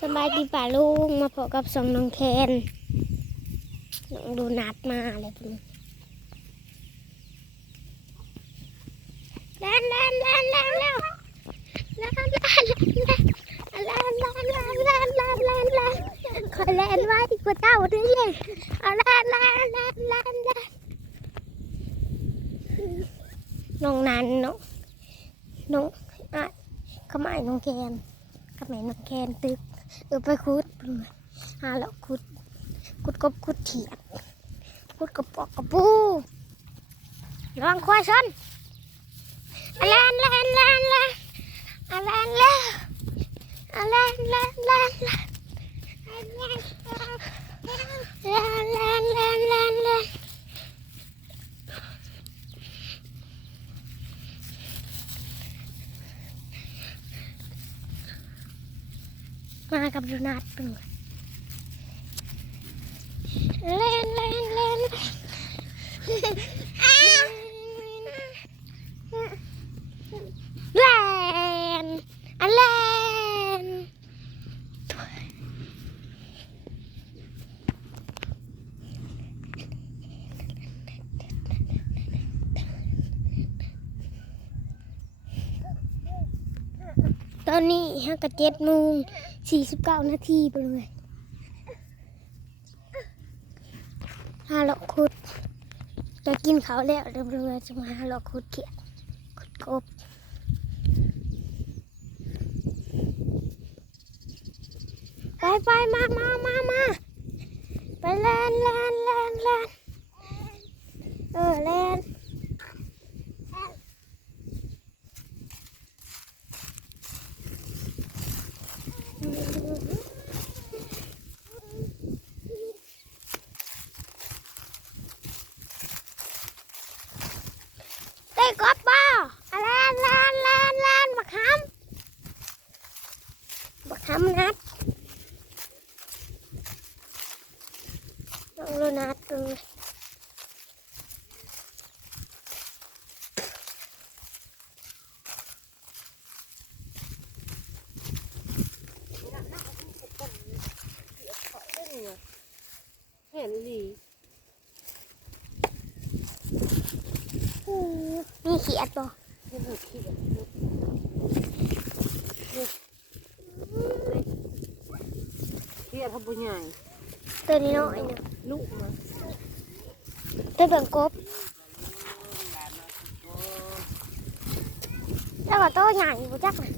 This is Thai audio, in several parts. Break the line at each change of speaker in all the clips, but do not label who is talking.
สบายดีป่าลุงมาพบกับสองน้องแคนน้องดูนัดมาเลยพุ่นแล่นแล่นแล่นแล่นแล้วแล่นแล่นแล่นแล่นแล่นแล่นแล่นแล่นแล่นแล่นคอยแล่นไว้กว่าเจ้าด้วยเลยเอาแล่นแล่นแล่นแล่นแล่นน้องนันน้องน้องอะขมายน้องแคนขมายน้องแคนตึกเเออไปคุดเลยหาแล้วคุดคุดกบคุดเถียดคุดกระปอกกระปูระวังควายชนอะแลนแลนแลนแลนอะไรอะไรอะไรอะไร ดูนัดเป็นไงเล่นเล่นเล่นเล่นอะเล่นตอนนี้ห้ากะเจ็ดโมง สี่สิบเก้านาทีไปเลยหาเลาะขุด จะกินเขาแล้วเรื่อยๆจะมาหาเลาะขุดเขียดขุดกบไปไปมามามามาไปแลนแลนแลนแลนเออแลน ได้กบบ่อะแลนแลนแลนแลนบักคำบักคำนัดน้องโลนัดตัวนี้
เห็นดี
อืมมีเขียดบ่
เห็นหัวเขียดเขียดพับบุญใหญ่
ตัวนี้น้อยหนึง
ลูกมา
ตัวเบิ่งกบแล้วก็ตัวใหญ่บ่จักนะ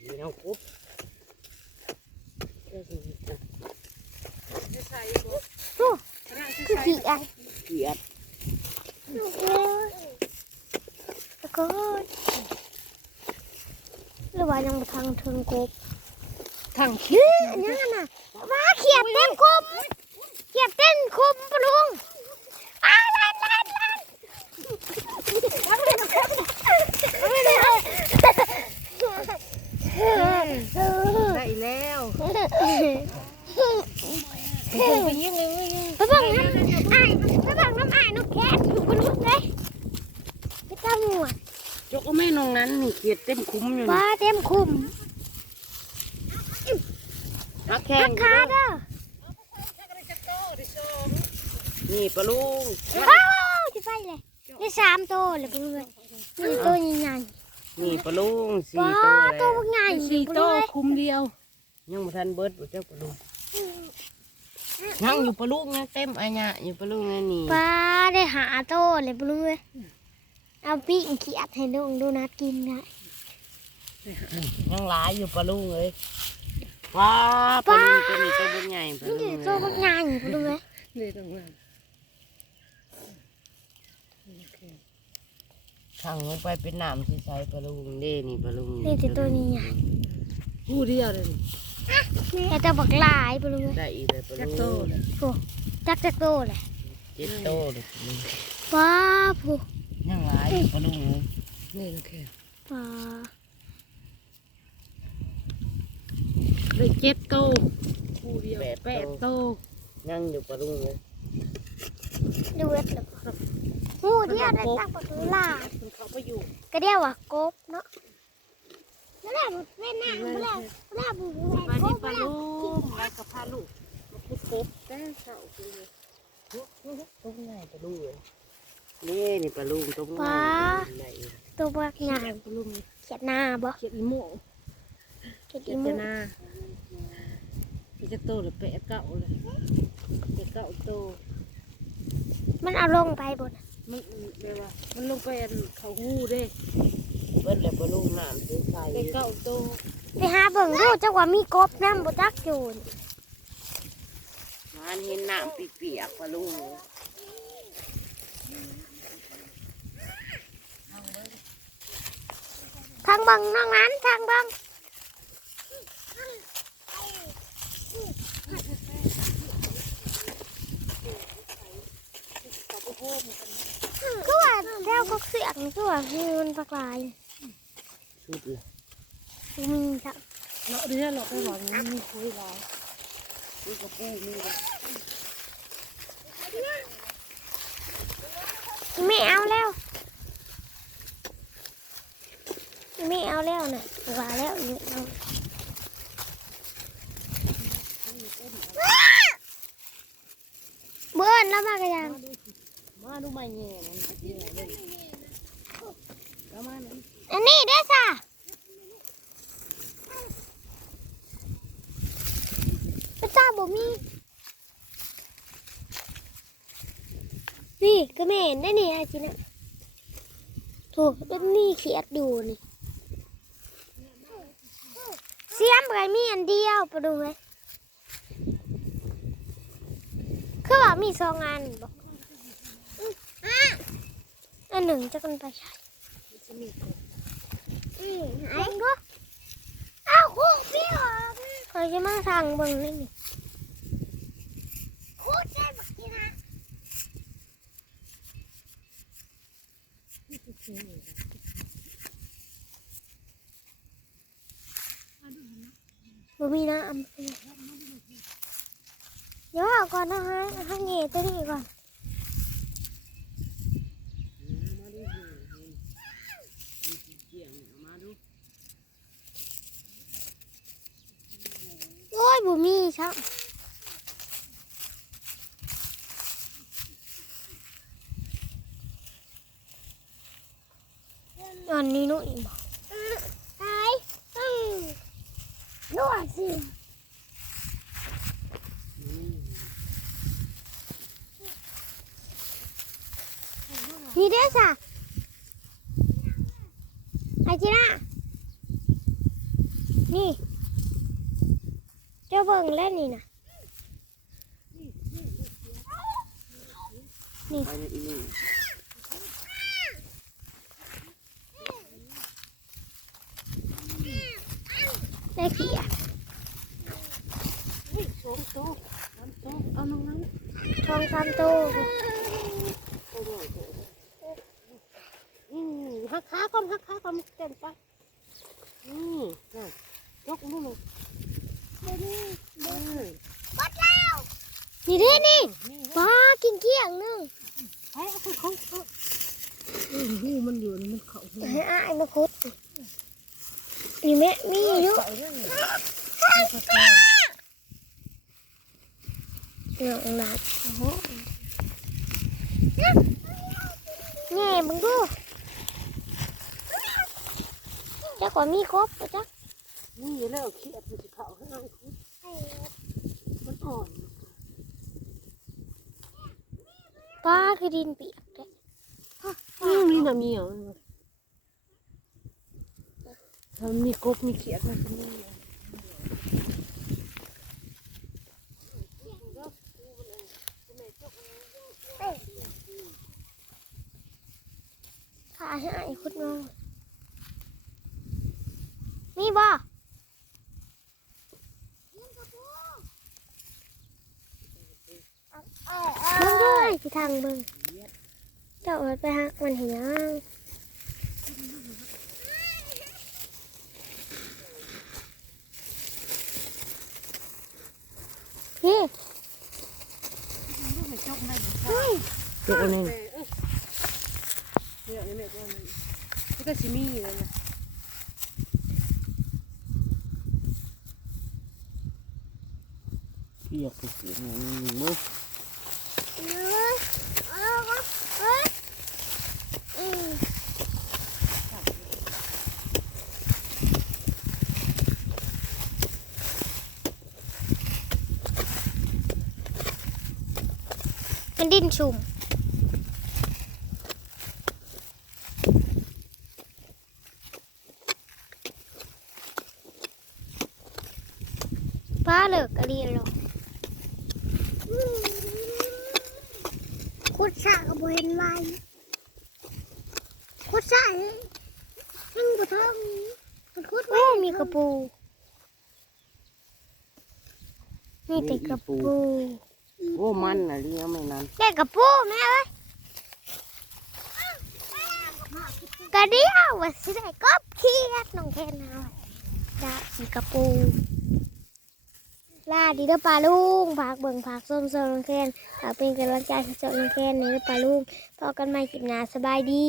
อยู่ในคุบจะใส่
โอ้ คือเขียด
เขียด
แล้วก็หรือว่ายังบ่ทางถึงกบ
ทาง
เฮ้ยอันนั้นน่ะว่าเขียดเต็มคุมเขียดเต็มคุมปะลุงอ้าวลันลันลันเอาไปเอาไปเอาไปเอาไป
ได้แล้ว
ไป
ไปยิงเลย
เบิ่งน้ำอ้ายไปเบิ่งน้ำอ้ายนกแคทอยู่คนลุกเลยไปตามหมวด
จกก็ไม่ นองนั้นนี่เขียดเต็มคุ้มอยู่
ว่าเต็มคุม
นักแข่
ทั
ง
กขาเด้อ
นี่ปลาลุง
ว้าวจะไปเลยได้สามตัวเลยปะลุงเลยนี่ตัวใหญ่
นี่ปลาลุง
ๆ
สี่
ว้า
ตัว
ว
แล้
ตัว
ว
ใหญ่ปะลุงเลย
คุ้มเดียวยังบ่ทันเบิดบ่เจ้าปลาลุงยังอยู่ปลาลุงยังเต็มอันเนี้ยอยู่ปลาลุงนั่นนี่
ปลาได้หาโตเลยปลุงเลย เอาปิ้งเขียดให้น้องดูนัดกินได้
ยังหลายอยู่ปลาลุงเลยว้าปลาลุงตัวนี้ตัวเป็นใหญ่ปลา
นี่
ลุ
คื
ง
อตัวพวกงานปลุงเลย
เลยตรงนั้นขังลงไปเป็นน้ำที่ใส่ปลาลุงเด้นี่ปลาลุง
นี่คือตัวนี้ใหญ่
ผู้เดียวเลย
แต่ตัวบักหลายปลุงเลย
ได้อีกเลยปลาลุง
โอ้จักจักโตเลย
เจ็ดโตเลย
ว้าผู้
ยังหลายอยู่ปลาลุงนี่โอเค
ปลา
ได้เจ็ดโตผู้เดียวแปดโตยังอยู่ปลาลุงเลย
ดูเวทเลยหูเดียวได้ตั้งประตูลาด
มันเข้า
ก็เดียวว่ากบเนาะแล้วแหละเว้นหน้าแล้วแหละแล้วบุ้ง
สบายดีปลาลูกแล้วก็พาลูกมาคุดกบแต่เช้าคือเลยต้มง่ายปลาลูกเลย นี่นี่ปลาลูกต้มง่ายไหน
ตัวบักหนา
ปลาลูก
เขียดหน้าบ่
เขียดอีโม่
เขียด
เขี
อี
ยด
มุ
จะหน้าพี่จะโตหรือแปะเก่าเลยแปะเก่าโต
มันเอาลงไปบน
มันเรียกว่ามันลงไปอันเขาหูเด้เบิ้ลแล้วปลาลูกน้ำซื้อใส่แปะเก่าโต
ไปหาเบิ่งดูจักว่ามีกบน้ำบ่จักอยู่นี่
มันเห็นน้ำเปียกๆปลาลูก
ทางบิ่งน้องนั้นทางบิ่งก็ว่าแล้วก็เสียงก็ว่าคือมันปลากลาย
ชุดเลย
มีจ้ะ
เนาะเดี๋ยวเราไปหวังมันมีคุยเราคุยกับปูมี
ไม่เอาแล้ว ไม่เอาแล้วนะว่าแล้วไม่เอาเบิ้ลแล้วมากระยัง
มาดูม่แง่มันแง่เลยมา
อันนี้เด้อจ้ะพระเจ้าบ่มีนี่ก็ไม่เห็นได้นี่ไอ้จีน่ะถูกเป็นนี่เขียดดูนี่ เสียมไก่มีอันเดียวไปดูเลยคือว่ามีสองอันบอกอันหนึ่งจะกันไปใช้
จะมี
อืมไอ้ก็อ้าวคู่พี่หรอคอยจะมาสั่งเบิ่งนี่นี่คู่เจ๊บักจีนะบ่มีน้ำเดี๋ยวเอาก่อนนะฮะให้เงี้ย ตัวนี้ก่อนโอ้ยบ่มีช่างอันนี้นุ่ยบอกไปอืมนวดสิ นี่เด้อจ้ะไอจีน่านี่เจ้าเบิ่งเล่นนี่นะ
ไปเลยอีนี่
ได้กี่อะ
สองโตสามโตเอาน้องนั้น
ทองสามโต
โตด้วยโตอืม หักขาก่อนหักขาก่อนเต็มไปนี่นั่นยกมืออืม
นี่เด้นี่ดินี่ป้ากินเกี้ยงนึง
ไอ้เขาเขาหูมันอยู่มันเขาหู
ให้อ้มาคุดนี่แม่มีอยู่
นี้
น้องนัดแง่มึงดู จักว่ามีครบปะจ๊ะ
นี่แล้วเครียดมันจะเขาให้อ้ายคุดมันอ่อน
ป้าคือดินเปียกเลย
อืมนี่น่ะมีเหรอถ้ามีกบมีเขียดมันก็มีเหรอ
พาให้อ้ายคุดน้อง มีบ่เบิ่งด้วยที่ทางเบิ่งเจ้าเอิดไปหักมันเห็นยังพี่
ตัวนึงเนี่ยเนี่ยตัวนึงก็สิมีเลยนะ
เรี ยกไปเสียงหนึ่งมือ
เนื้อเอาเอาเอาอืมมันดิ้นชุ่มป้าเลิกกะเรียนหรอก คุดสะกับเห็นไว้คุดสะมันบ่ท้องมันคุดโอ้มีกระปูมีแต่กระปู
โอ้มันน่ะเลี้ยงไม่นาน
ได้กระปูแม่เอ้ยกระเดียวว่าสิได้กบเขียดน้องแค่นาวจ้าสีกระปู ลาดีเด้อปลาลุงฝากเบิ่งฝากส้มส้มน้องแคนฝากเป็นกำลังใจให้เจ้าน้องแคนในเด้อปลาลุงพอกันใหม่คลิปหน้าสบายดี